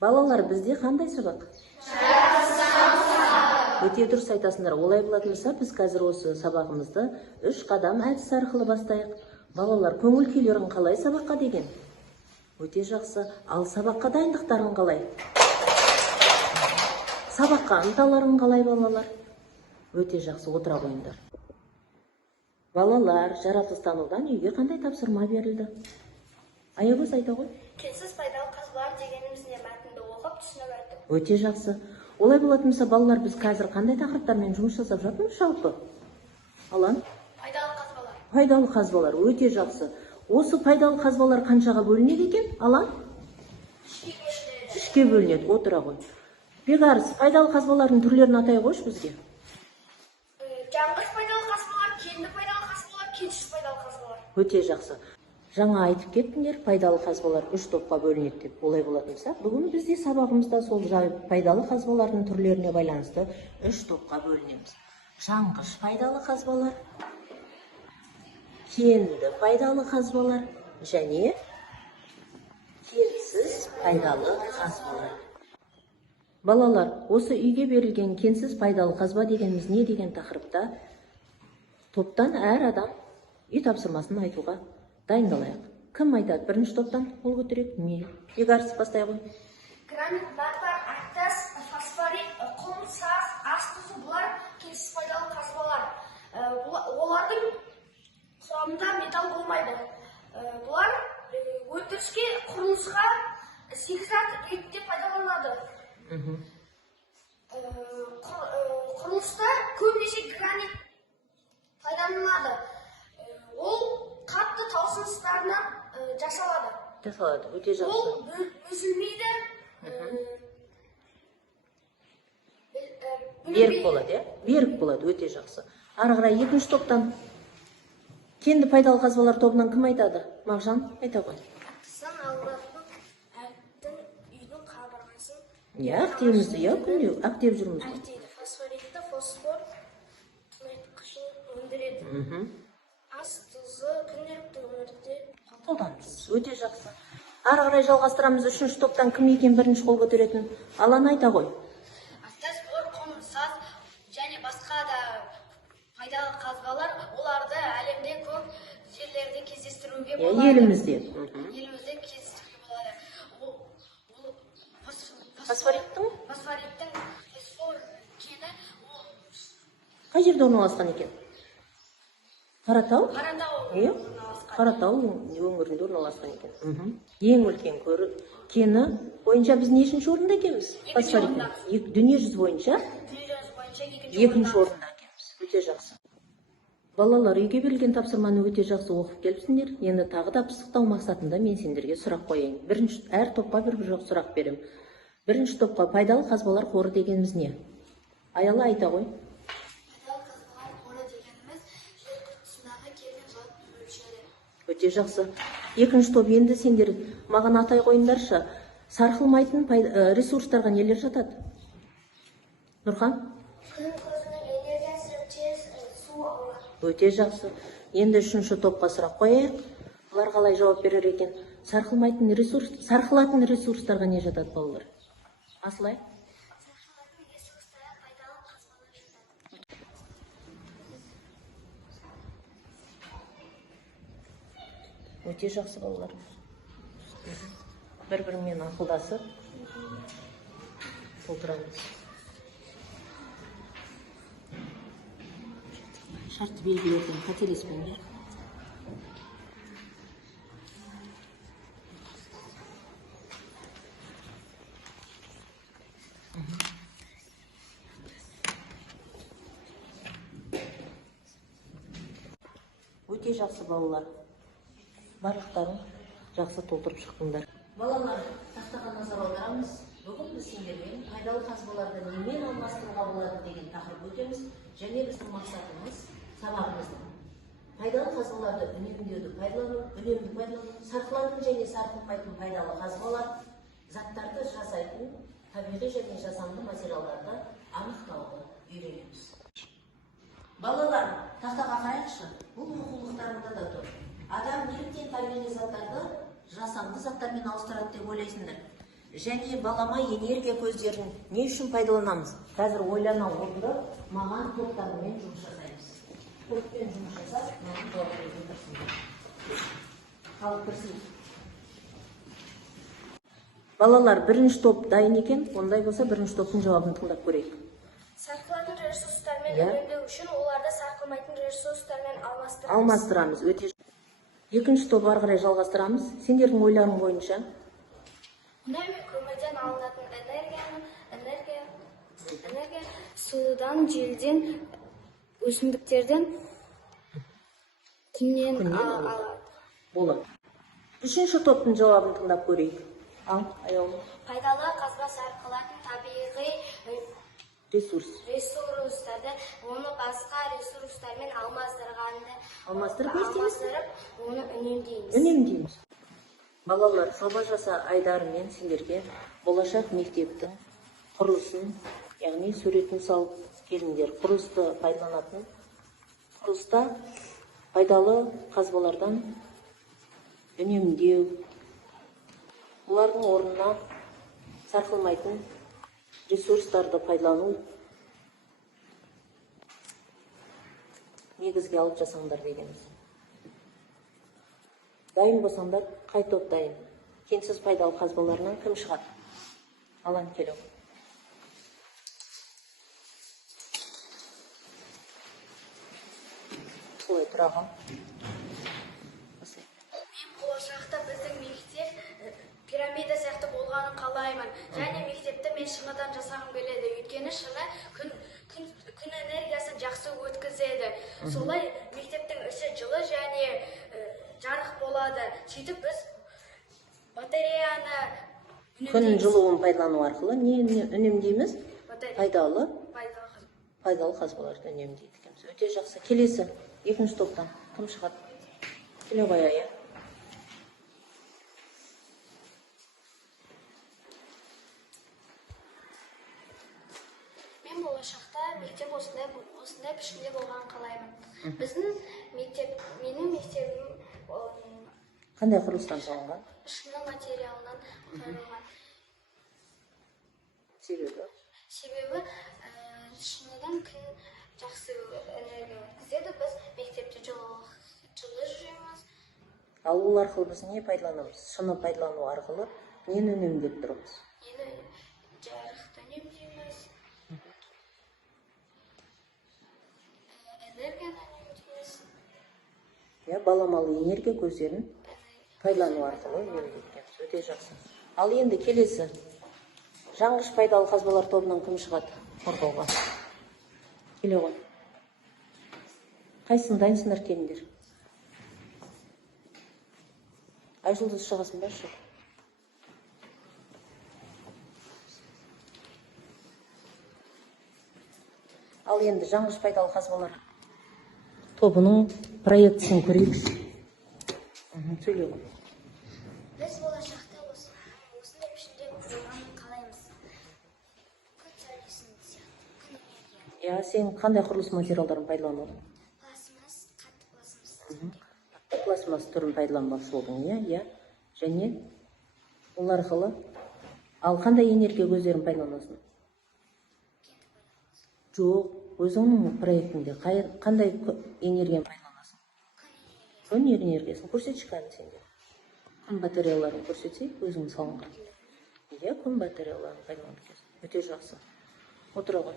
Балалар, бізде қандай сабақ? Өте дұрыс айтасыңдар. Олай болатын болса, біз қазір осы сабағымызды 3 қадам әдіс арқылы бастайық. Балалар, көңіл күйлерің қалай сабаққа деген? Өте жақсы. Ал сабаққа дайындықтарың қалай? Сабаққа ынталарың қалай, балалар? Өте жақсы, отыра қойыңдар. Балалар, жаратылыстанудан үйге қандай тапсырма берілді? Аягөз айта ғой. Кенсіз пайдалы қазбалар дегенімізде мәтінді оқып түсініп өттім. Өте жақсы. Олай болатын болса, балалар, біз қазір қандай тақырыптармен жұмыс жасап жатырмыз жалпы? Алан? Пайдалы қазбалар. Пайдалы қазбалар, өте жақсы. Осы пайдалы қазбалар қаншаға бөлінеді екен? Алан? 3-ке бөлінеді, отыра ғой. Бекарыс, пайдалы қазбалардың түрлерін атай қойшы бізге. Жаңғыш пайдалы қазбалар, кенді пайдалы қазбалар, кенсіз пайдалы қазбалар. Өте жақсы. Жаңа айтып кеттіңдер, пайдалы қазбалар 3 топқа бөлінеді деп. Олай болатын болса, бүгін бізде сабағымызда сол пайдалы қазбалардың түрлеріне байланысты 3 топқа бөлінеміз. Жаңғыш пайдалы қазбалар, кенді пайдалы қазбалар және кенсіз пайдалы қазбалар. Балалар, осы үйге берілген кенсіз пайдалы қазба дегеніміз не деген тақырыпта топтан әр адам үй тапсырмасын айтуға дайындалайық. Кім айтады? Бірінші топтан қол көтерейік. Мен. Бекарыс, бастай ғой. Гранит, мәрмәр, әктас, фосфорит, құм, саз, ас тұзы бұлар кенсіз пайдалы қазбалар. Олардың құрамында металл болмайды. Бұлар өндіріске, құрылысқа шикізат ретінде пайдаланады. Құрылыста көбінесе гранит пайдаланылады. Ол қатты таусылыстарынан жасалады. Өте жақсы. Ол үзілмейді. Берік болады, е? Берік болады, өте жақсы. Ары қарай екінші топтан кенді пайдалы қазбалар тобынан кім айтады? Мағжан, айта ғой. Сан ауыратын әктің үйдің қабырғасын. Ақтеймізді, күнде ақтеп жүрміз. Әктейді. Фосфоритті фосфор қышын өндіреді. Ас тұзы күнделікті өмірде қолданымыз. Өте жақсы. Ары қарай жалғастырамыз. Үшінші топтан кім екен бірінші қол көтеретін? Алан, айта ғой. Аттас, бор, құм, саз және басқа да пайдалы қазбалар, оларды әлемде көп жерлерде кездестіруге болады. Елімізде. Елімізде кездестіруге болады. Фосфориттің Фосфор кені қай жерде орналасқан екен? Қаратау? Қаратау өңірінде орналасқан екен. Ең үлкен кені бойынша біз нешінші орында екенбіз? Фосфориттің. Дүниежүзі бойынша екінші орында екенбіз. Өте жақсы. Балалар, үйге берілген тапсырманы өте жақсы оқып келіпсіңдер. Енді тағы да пысықтау мақсатында мен сендерге сұрақ қояйын. Әр топқа бір сұрақ берем. Бірінші топқа пайдалы қазбалар қоры дегеніміз не? Аяла, айта ғой. пайдалы қазбалар қоры дегеніміз жер қыртысындағы кеннің зат мөлшері. Өте жақсы. Екінші топ, енді сендер маған атай қойыңдаршы. Сарқылмайтын ресурстарға нелер жатады? Нұрхан? күн көзінің энергиясы тез су алады. Өте жақсы. Енді үшінші топқа сұрақ қояйық. Бұлар қалай жауап берер екен? Сарқылатын ресурстарға не жатады, балалар? Асылай? Сарқылатын ресурстарға пайдалы қазбалар жатады. Өте жақсы, балалар. Бір-бірімен ақылдасып отырамыз. Шартты белгілерден қателеспеңдер. Өте жақсы, балалар. Барлықтарын жақсы толтырып шықтыңдар. Балалар, тақтаға назар аударамыз. Бүгін біз сендермен пайдалы қазбаларды немен алмастыруға болады деген тақырып өтеміз. Және біздің мақсатымыз сабағымыздың пайдалы қазбаларды үнемді пайдалану, сарқылатын және сарқылмайтын пайдалы қазбалар, заттарды жасайтын табиғи және жасанды материалдарды анықтауды үйренеміз. Балалар, тақтаға қарайықшы. Бұл оқулықтарында да тұр. Адам неліктен табиғи заттарды жасанды заттармен ауыстырады деп ойлайсыңдар? Және балама энергия көздерін не үшін пайдаланамыз? Қазір ойлана отырып, маман топтарымен жұмыс жасаймыз. Топпен жұмыс жасап, маман топтарымен кірсін. Халық кірсін. Балалар, бірінші топ дайын екен, ондай болса бірінші топтың жауабын тыңдап көрейік. Сарқылатын ресурстармен Иә. үнемдеу үшін оларды сарқылмайтын ресурстармен алмастырамыз. Алмастырамыз. Өте. Екінші топ ары қарай жалғастырамыз. Сендердің ойларың бойынша. Мұнай мен көмірден алынатын энергия судан, желден, өсімдіктерден, күннен алады. Болады. Үшінші топтың жауабын тыңдап көрейік. Ал, аяулым. Пайдалы қазба сарқылатын табиғи ресурстарды оны басқа ресурстармен Алмастырып не істейміз? оны үнемдейміз. Үнемдейміз. Балалар, жоба жаса Айдарымен сендерге болашақ мектептің құрылысын, яғни суретін салып келіңдер. Құрылысты пайдаланатын, құрылыста пайдалы қазбалардан үнемдеу, олардың орнына сарқылмайтын ресурстарды пайдалану негізге алып жасаңдар дегенбіз. Дайын болсаңдар, қай топ дайын? Кенсіз пайдалы қазбаларынан кім шығады? Алан келу. Солай тұрағым. Мен болашақта біздің мектеп пирамида сияқты болғанын қалаймын. Және мектепті мен шыныдан жасағым келеді. Өйткені шыны күн энергиясын жақсы өткізеді. Солай мектептің іші жылы және жарық болады. Сөйтіп біз батареяны Күн жылуын пайдалану арқылы не үнемдейміз? Пайдалы қазбаларды үнемдейді екенбіз. Өте жақсы. Келесі, екінші топтан кім шығады? Келе ғой, ая. Мен болашақта мектеп осындай пішінде болғанын қалаймын. Менің мектебім Қандай құрылыстан салынған? шыны материалынан құралған. Себебі шыныдан күн жақсы энергия өткізеді. Біз мектепте жылы жүреміз. Ал ол арқылы біз не пайдаланамыз? Шыны пайдалану арқылы нені үнемдеп тұрмыз? Жарықты үнемдейміз. Энергияны үнемдейміз. Баламалы энергия көздерін пайдалану арқылы үнемдейміз. Өте жақсы. Ал енді келесі. Жаңғыш пайдалы қазбалар тобынан кім шығады? Қорғауға. Келе ғой. Қайсын дайынсыңдар келіңдер? Айжұлдыз шығасын ба? Шық. Ал енді жаңғыш пайдалы қазбалар тобының проектісін көрейікші. Сөйле ғой. Біз болашақта осындай пішінде болғанын қалаймыз. Күн сәулесін сияқты. Сен қандай құрылыс материалдарын пайдаланудың? Пластмасс, қатты пластмасс. Пластмасс түрін пайдаланбақшы болдың, және ол арқылы ал қандай энергия көздерін пайдаланасың? Жоқ, өзіңнің проектіңде қандай энергияны пайдаланасың? Күн энергиясын көрсетші кәдімгі сенде. Күн батареяларын көрсетсек, өзің салынған. Күн батареяларын пайдаланып кетесің. Өте жақсы. Отыра ғой.